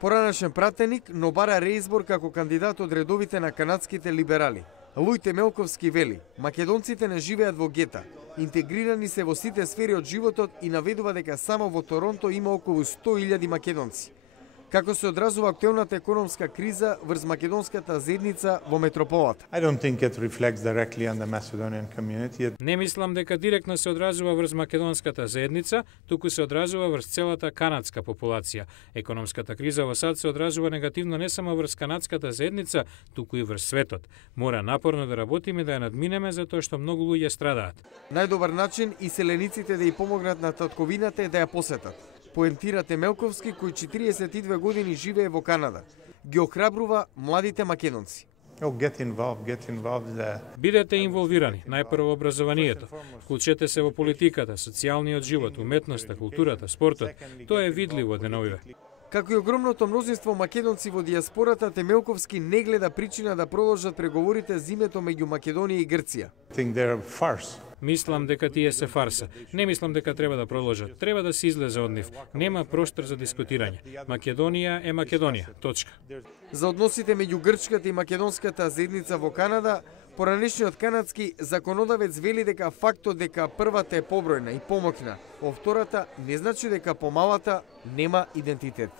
Поранешен пратеник, но бара реизбор како кандидат од редовите на канадските либерали. Луј Темелковски вели, македонците не живеат во гета, интегрирани се во сите сфери од животот и наведува дека само во Торонто има околу 100.000 македонци. Како се одразува актуелната економска криза врз македонската заедница во метрополата? Не мислам дека директно се одразува врз македонската заедница, туку се одразува врз целата канадска популација. Економската криза во САД се одразува негативно не само врз канадската заедница, туку и врз светот. Мора напорно да работиме да ја надминеме затоа што многу луѓе страдаат. Најдобар начин иселениците да ја помогнат на татковината е да ја посетат. Поентира Темелковски, кој 42 години живее во Канада. Ги охрабрува младите македонци. Бидете инволвирани, најпрво образованието. Вклучете се во политиката, социјалниот живот, уметноста, културата, спортот. Тоа е видливо деновиве. Како и огромното мнозинство македонци во диаспората, Темелковски не гледа причина да продолжат преговорите за името меѓу Македонија и Грција. Мислам дека тие се фарса. Не мислам дека треба да продолжат. Треба да се излезе од нив. Нема простор за дискутирање. Македонија е Македонија. Точка. За односите меѓу грчката и македонската заедница во Канада, поранешниот канадски законодавец вели дека фактот дека првата е побројна и помоќна, во втората не значи дека помалата нема идентитет.